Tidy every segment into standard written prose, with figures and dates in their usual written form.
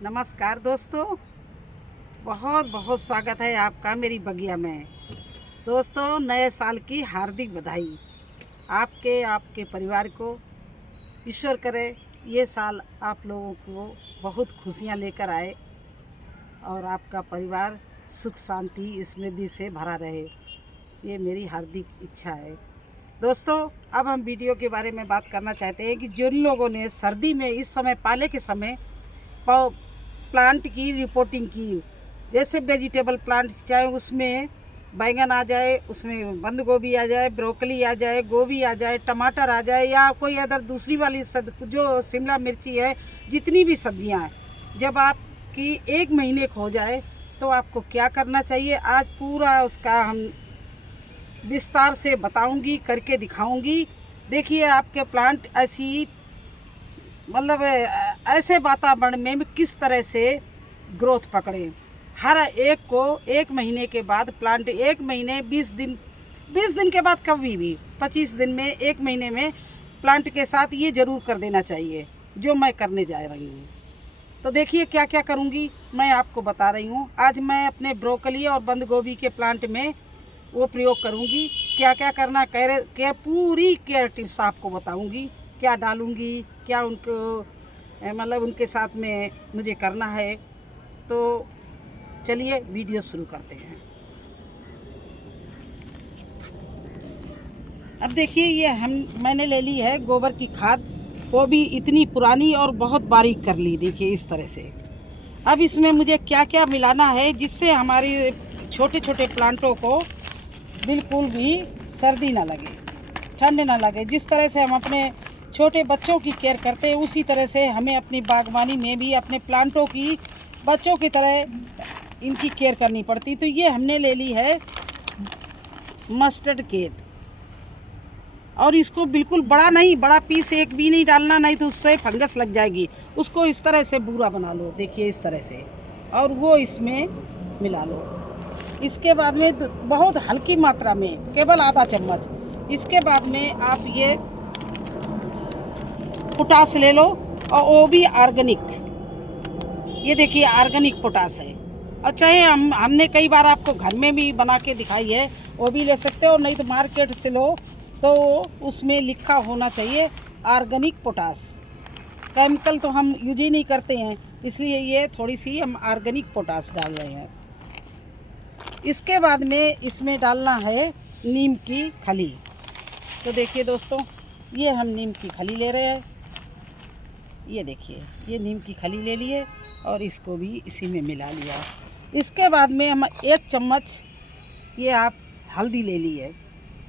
नमस्कार दोस्तों, बहुत बहुत स्वागत है आपका मेरी बगिया में। दोस्तों, नए साल की हार्दिक बधाई आपके परिवार को। ईश्वर करे ये साल आप लोगों को बहुत खुशियां लेकर आए और आपका परिवार सुख शांति समृद्धि से भरा रहे, ये मेरी हार्दिक इच्छा है। दोस्तों, अब हम वीडियो के बारे में बात करना चाहते हैं कि जिन लोगों ने सर्दी में इस समय पाले के समय प्लांट की रिपोर्टिंग की, जैसे वेजिटेबल प्लांट, चाहे उसमें बैंगन आ जाए, उसमें बंद गोभी आ जाए, ब्रोकली आ जाए, गोभी आ जाए, टमाटर आ जाए, या कोई अदर दूसरी वाली जो शिमला मिर्ची है, जितनी भी सब्जियां हैं, जब आपकी 1 महीने को हो जाए तो आपको क्या करना चाहिए, आज पूरा उसका हम विस्तार से बताऊंगी, करके दिखाऊंगी। देखिए, आपके प्लांट ऐसी मतलब ऐसे वातावरण में किस तरह से ग्रोथ पकड़े। हर एक को 1 महीने के बाद प्लांट 1 महीने 20 दिन के बाद, कभी भी 25 दिन में, 1 महीने में प्लांट के साथ ये ज़रूर कर देना चाहिए जो मैं करने जा रही हूँ। तो देखिए क्या क्या करूँगी, मैं आपको बता रही हूँ। आज मैं अपने ब्रोकली और बंद गोभी के प्लांट में वो प्रयोग करूँगी। क्या क्या करना, पूरी केयर टिप्स आपको बताऊँगी। क्या डालूँगी, क्या उनको मतलब उनके साथ में मुझे करना है। तो चलिए वीडियो शुरू करते हैं। अब देखिए, ये मैंने ले ली है गोबर की खाद, वो भी इतनी पुरानी और बहुत बारीक कर ली। देखिए इस तरह से। अब इसमें मुझे क्या क्या मिलाना है जिससे हमारे छोटे छोटे प्लांटों को बिल्कुल भी सर्दी ना लगे, ठंड ना लगे। जिस तरह से हम अपने छोटे बच्चों की केयर करते हैं, उसी तरह से हमें अपनी बागवानी में भी अपने प्लांटों की बच्चों की तरह इनकी केयर करनी पड़ती। तो ये हमने ले ली है मस्टर्ड केट, और इसको बिल्कुल बड़ा पीस एक भी नहीं डालना, नहीं तो उससे फंगस लग जाएगी। उसको इस तरह से बूरा बना लो, देखिए इस तरह से, और वो इसमें मिला लो। इसके बाद में बहुत हल्की मात्रा में, केवल आधा चम्मच। इसके बाद में आप ये पोटास ले लो, और वो भी ऑर्गेनिक। ये देखिए ऑर्गेनिक पोटास है। और चाहे हमने कई बार आपको घर में भी बना के दिखाई है, वो भी ले सकते हो, नहीं तो मार्केट से लो तो उसमें लिखा होना चाहिए ऑर्गेनिक पोटास। केमिकल तो हम यूज ही नहीं करते हैं, इसलिए ये थोड़ी सी हम ऑर्गेनिक पोटास डाल रहे हैं। इसके बाद में इसमें डालना है नीम की खली। तो देखिए दोस्तों, ये हम नीम की खली ले रहे हैं। ये देखिए, ये नीम की खली ले लिए और इसको भी इसी में मिला लिया। इसके बाद में हम 1 चम्मच ये आप हल्दी ले लिए।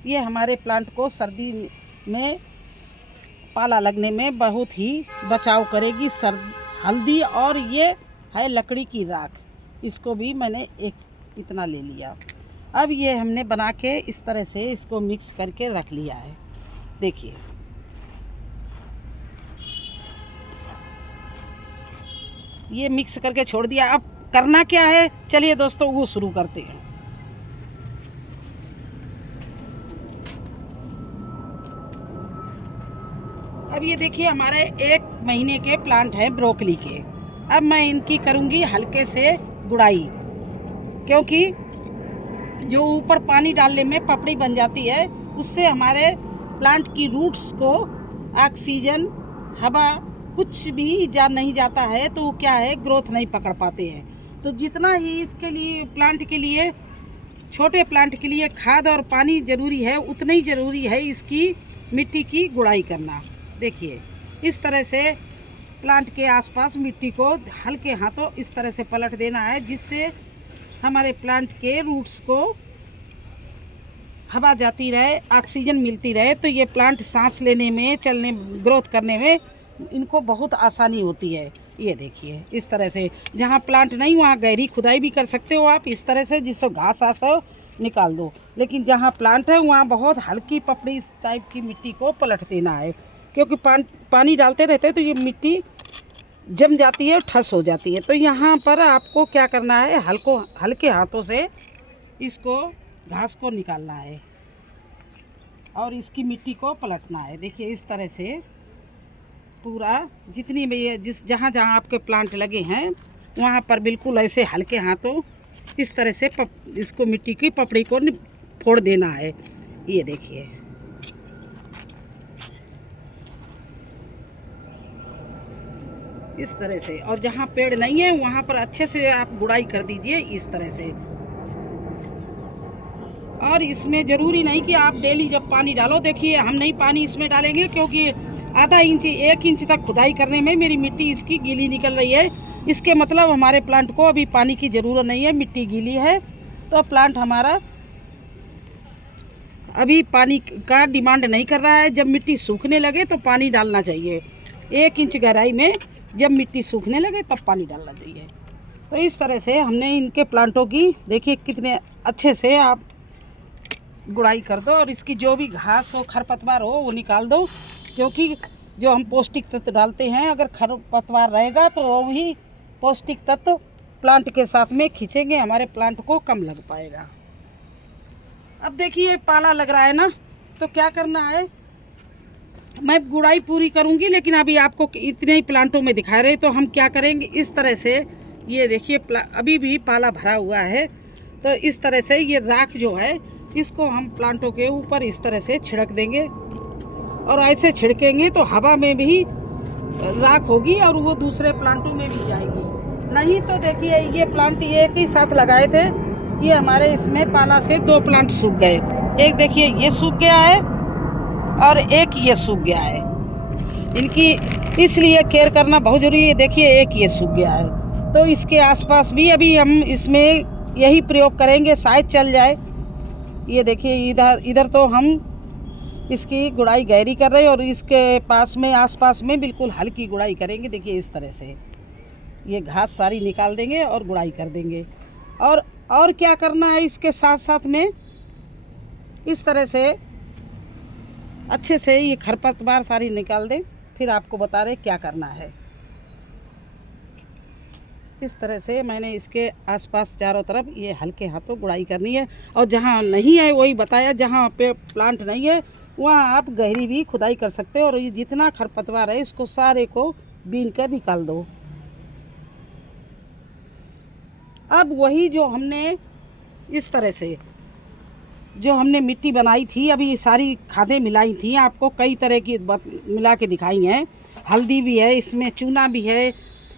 ये हमारे प्लांट को सर्दी में पाला लगने में बहुत ही बचाव करेगी हल्दी। और ये है लकड़ी की राख, इसको भी मैंने इतना ले लिया। अब ये हमने बना के इस तरह से इसको मिक्स करके रख लिया है। देखिए ये मिक्स करके छोड़ दिया। अब करना क्या है, चलिए दोस्तों वो शुरू करते हैं। अब ये देखिए हमारे 1 महीने के प्लांट हैं ब्रोकली के। अब मैं इनकी करूँगी हल्के से गुड़ाई, क्योंकि जो ऊपर पानी डालने में पपड़ी बन जाती है, उससे हमारे प्लांट की रूट्स को ऑक्सीजन, हवा, कुछ भी नहीं जाता है, तो वो क्या है, ग्रोथ नहीं पकड़ पाते हैं। तो जितना ही इसके लिए प्लांट के लिए, छोटे प्लांट के लिए खाद और पानी ज़रूरी है, उतना ही ज़रूरी है इसकी मिट्टी की गुड़ाई करना। देखिए इस तरह से प्लांट के आसपास मिट्टी को हल्के हाथों इस तरह से पलट देना है, जिससे हमारे प्लांट के रूट्स को हवा जाती रहे, ऑक्सीजन मिलती रहे। तो ये प्लांट सांस लेने में, चलने, ग्रोथ करने में इनको बहुत आसानी होती है। ये देखिए इस तरह से, जहाँ प्लांट नहीं वहाँ गहरी खुदाई भी कर सकते हो आप इस तरह से, जिससे घास आस हो निकाल दो। लेकिन जहाँ प्लांट है वहाँ बहुत हल्की पपड़ी इस टाइप की मिट्टी को पलट देना है, क्योंकि पानी डालते रहते हैं तो ये मिट्टी जम जाती है, ठस हो जाती है। तो यहाँ पर आपको क्या करना है, हल्के हाथों से इसको घास को निकालना है और इसकी मिट्टी को पलटना है। देखिए इस तरह से पूरा जितनी भी ये जहाँ जहाँ आपके प्लांट लगे हैं वहाँ पर बिल्कुल ऐसे हल्के हाथों इस तरह से इसको मिट्टी की पपड़ी को फोड़ देना है। ये देखिए, इस तरह से। और जहाँ पेड़ नहीं है वहाँ पर अच्छे से आप गुड़ाई कर दीजिए इस तरह से। और इसमें ज़रूरी नहीं कि आप डेली जब पानी डालो, देखिए हम नहीं पानी इसमें डालेंगे क्योंकि आधा इंच 1 इंच तक खुदाई करने में मेरी मिट्टी इसकी गीली निकल रही है। इसके मतलब हमारे प्लांट को अभी पानी की ज़रूरत नहीं है, मिट्टी गीली है तो प्लांट हमारा अभी पानी का डिमांड नहीं कर रहा है। जब मिट्टी सूखने लगे तो पानी डालना चाहिए, 1 इंच गहराई में जब मिट्टी सूखने लगे तब पानी डालना चाहिए। तो इस तरह से हमने इनके प्लांटों की देखिए कितने अच्छे से आप गुड़ाई कर दो और इसकी जो भी घास हो खरपतवार हो वो निकाल दो, क्योंकि जो हम पौष्टिक तत्व डालते हैं अगर खरपतवार रहेगा तो वो भी पौष्टिक तत्व प्लांट के साथ में खींचेंगे, हमारे प्लांट को कम लग पाएगा। अब देखिए पाला लग रहा है ना, तो क्या करना है, मैं गुड़ाई पूरी करूंगी लेकिन अभी आपको इतने ही प्लांटों में दिखा रहे। तो हम क्या करेंगे, इस तरह से ये देखिए अभी भी पाला भरा हुआ है, तो इस तरह से ये राख जो है इसको हम प्लांटों के ऊपर इस तरह से छिड़क देंगे। और ऐसे छिड़केंगे तो हवा में भी राख होगी और वो दूसरे प्लांटों में भी जाएगी। नहीं तो देखिए ये प्लांट एक ही साथ लगाए थे, ये हमारे इसमें पाला से 2 प्लांट सूख गए। एक देखिए ये सूख गया है और एक ये सूख गया है। इनकी इसलिए केयर करना बहुत ज़रूरी है। देखिए एक ये सूख गया है, तो इसके आसपास भी अभी हम इसमें यही प्रयोग करेंगे, शायद चल जाए। ये देखिए इधर तो हम इसकी गुड़ाई गहरी कर रहे हैं और इसके पास में आसपास में बिल्कुल हल्की गुड़ाई करेंगे। देखिए इस तरह से ये घास सारी निकाल देंगे और गुड़ाई कर देंगे। और क्या करना है, इसके साथ साथ में इस तरह से अच्छे से ये खरपतवार सारी निकाल दें, फिर आपको बता रहे क्या करना है। इस तरह से मैंने इसके आसपास चारों तरफ ये हल्के हाथों गुड़ाई करनी है। और जहाँ नहीं है वही बताया, जहाँ पे प्लांट नहीं है वहाँ आप गहरी भी खुदाई कर सकते हो और ये जितना खरपतवार है इसको सारे को बीन कर निकाल दो। अब वही जो हमने इस तरह से जो हमने मिट्टी बनाई थी, अभी ये सारी खादें मिलाई थी, आपको कई तरह की मिला के दिखाई हैं। हल्दी भी है इसमें, चूना भी है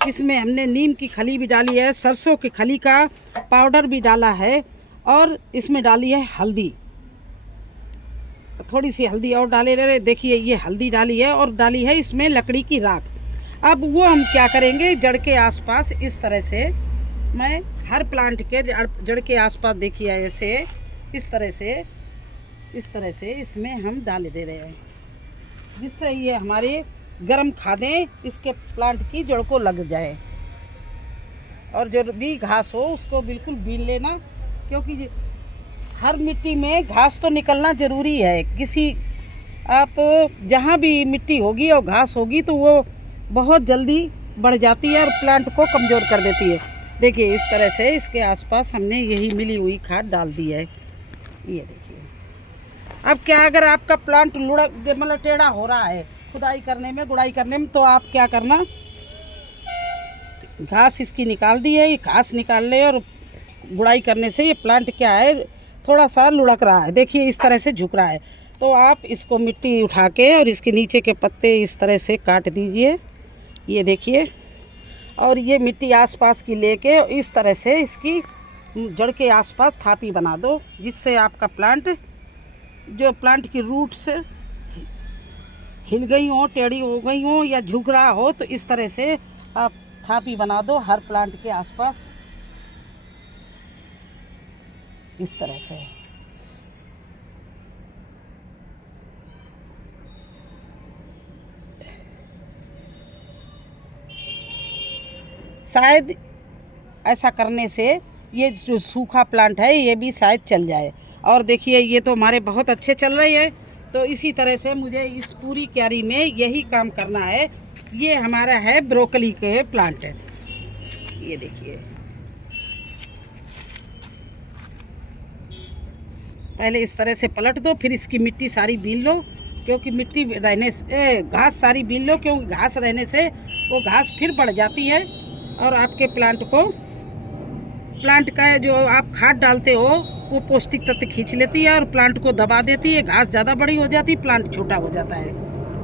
इसमें, हमने नीम की खली भी डाली है, सरसों की खली का पाउडर भी डाला है और इसमें डाली है हल्दी, थोड़ी सी हल्दी और डाले रहे। देखिए ये हल्दी डाली है और डाली है इसमें लकड़ी की राख। अब वो हम क्या करेंगे, जड़ के आसपास इस तरह से, मैं हर प्लांट के जड़ के आसपास देखिए ऐसे इस तरह से इसमें हम डाल दे रहे हैं, जिससे ये हमारे गर्म खादें इसके प्लांट की जड़ को लग जाए। और जो भी घास हो उसको बिल्कुल बीन लेना, क्योंकि हर मिट्टी में घास तो निकलना ज़रूरी है। किसी आप जहाँ भी मिट्टी होगी और घास होगी तो वो बहुत जल्दी बढ़ जाती है और प्लांट को कमज़ोर कर देती है। देखिए इस तरह से इसके आसपास हमने यही मिली हुई खाद डाल दी है। ये देखिए, अब क्या अगर आपका प्लांट मतलब टेढ़ा हो रहा है खुदाई करने में, गुड़ाई करने में, तो आप क्या करना, घास इसकी निकाल दी है, ये घास निकाल ले और गुड़ाई करने से ये प्लांट क्या है थोड़ा सा लुढ़क रहा है। देखिए इस तरह से झुक रहा है, तो आप इसको मिट्टी उठा के और इसके नीचे के पत्ते इस तरह से काट दीजिए। ये देखिए, और ये मिट्टी आसपास की लेके इस तरह से इसकी जड़ के आसपास थापी बना दो, जिससे आपका प्लांट जो प्लांट की रूट्स हिल गई हो, टेढ़ी हो गई हो या झुक रहा हो, तो इस तरह से आप थापी बना दो हर प्लांट के आसपास इस तरह से। शायद ऐसा करने से ये जो सूखा प्लांट है ये भी शायद चल जाए। और देखिए ये तो हमारे बहुत अच्छे चल रहे हैं। तो इसी तरह से मुझे इस पूरी क्यारी में यही काम करना है। ये हमारा है ब्रोकली के प्लांट है, ये देखिए। पहले इस तरह से पलट दो, फिर इसकी मिट्टी सारी बीन लो क्योंकि मिट्टी रहने से घास सारी बीन लो, क्योंकि घास रहने से वो घास फिर बढ़ जाती है और आपके प्लांट का जो आप खाद डालते हो वो पौष्टिक तत्व खींच लेती है और प्लांट को दबा देती है। घास ज़्यादा बड़ी हो जाती है, प्लांट छोटा हो जाता है।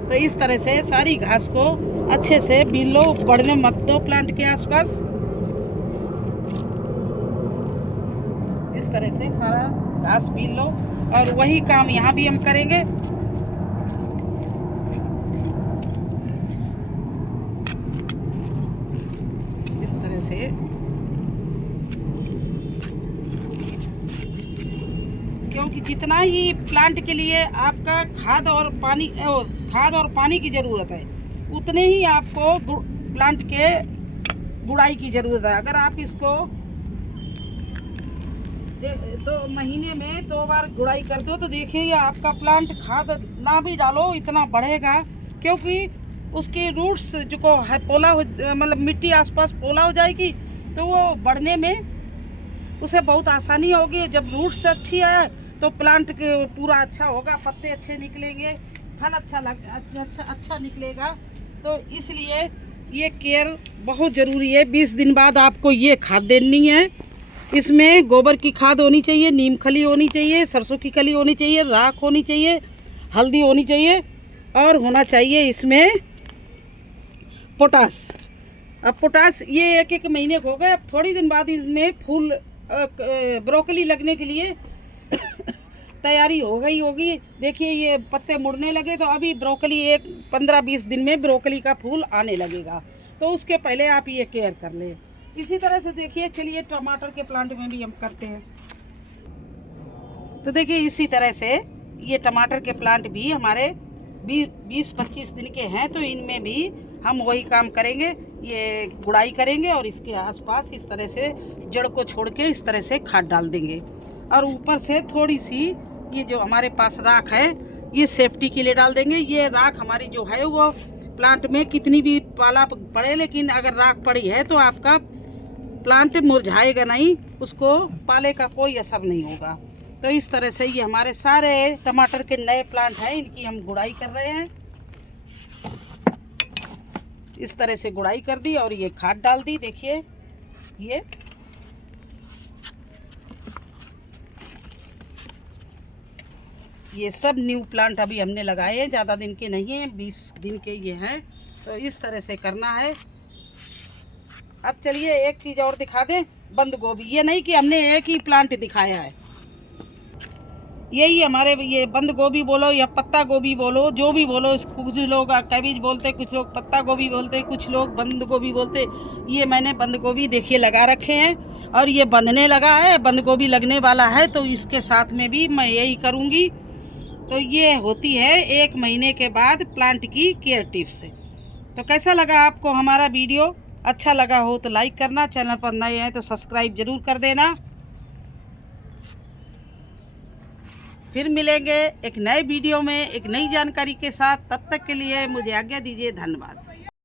तो इस तरह से सारी घास को अच्छे से बीन लो, बढ़ने मत दो प्लांट के आसपास। इस तरह से सारा घास बीन लो और वही काम यहाँ भी हम करेंगे। इस तरह से क्योंकि जितना ही प्लांट के लिए आपका खाद और पानी की ज़रूरत है, उतने ही आपको प्लांट के गुड़ाई की ज़रूरत है। अगर आप इसको 2 महीने में 2 बार गुड़ाई कर दो तो देखिए आपका प्लांट खाद ना भी डालो इतना बढ़ेगा, क्योंकि उसके रूट्स जो को है पोला हो, मतलब मिट्टी आसपास पोला हो जाएगी तो वो बढ़ने में उसे बहुत आसानी होगी। जब रूट्स अच्छी है तो प्लांट के पूरा अच्छा होगा, पत्ते अच्छे निकलेंगे, फल अच्छा निकलेगा। तो इसलिए ये केयर बहुत ज़रूरी है। 20 दिन बाद आपको ये खाद देनी है। इसमें गोबर की खाद होनी चाहिए, नीम खली होनी चाहिए, सरसों की खली होनी चाहिए, राख होनी चाहिए, हल्दी होनी चाहिए और होना चाहिए इसमें पोटास। अब पोटास ये 1-1 महीने हो गए। अब थोड़ी दिन बाद इसमें फूल ब्रोकली लगने के लिए तैयारी हो गई होगी। देखिए ये पत्ते मुड़ने लगे तो अभी ब्रोकली 15-20 दिन में ब्रोकली का फूल आने लगेगा। तो उसके पहले आप ये केयर कर लें। इसी तरह से देखिए, चलिए टमाटर के प्लांट में भी हम करते हैं। तो देखिए इसी तरह से ये टमाटर के प्लांट भी हमारे 20-25 दिन के हैं, तो इनमें भी हम वही काम करेंगे। ये गुड़ाई करेंगे और इसके आसपास इस तरह से जड़ को छोड़ के इस तरह से खाद डाल देंगे और ऊपर से थोड़ी सी ये जो हमारे पास राख है ये सेफ्टी के लिए डाल देंगे। ये राख हमारी जो है वो प्लांट में कितनी भी पाला पड़े, लेकिन अगर राख पड़ी है तो आपका प्लांट मुरझाएगा नहीं, उसको पाले का कोई असर नहीं होगा। तो इस तरह से ये हमारे सारे टमाटर के नए प्लांट हैं, इनकी हम गुड़ाई कर रहे हैं। इस तरह से गुड़ाई कर दी और ये खाद डाल दी। देखिए ये सब न्यू प्लांट अभी हमने लगाए हैं, ज़्यादा दिन के नहीं हैं, 20 दिन के ये हैं। तो इस तरह से करना है। अब चलिए एक चीज़ और दिखा दें, बंद गोभी। ये नहीं कि हमने एक ही प्लांट दिखाया है, यही हमारे ये बंद गोभी बोलो या पत्ता गोभी बोलो, जो भी बोलो, कुछ लोग कैबेज बोलते, कुछ लोग पत्ता गोभी बोलते, कुछ लोग बंद गोभी बोलते। ये मैंने बंद गोभी देखिए लगा रखे हैं और ये बंधने लगा है, बंद गोभी लगने वाला है। तो इसके साथ में भी मैं यही करूँगी। तो ये होती है 1 महीने के बाद प्लांट की केयर टिप्स। तो कैसा लगा आपको हमारा वीडियो? अच्छा लगा हो तो लाइक करना, चैनल पर नए हैं तो सब्सक्राइब जरूर कर देना। फिर मिलेंगे एक नए वीडियो में एक नई जानकारी के साथ। तब तक के लिए मुझे आज्ञा दीजिए। धन्यवाद।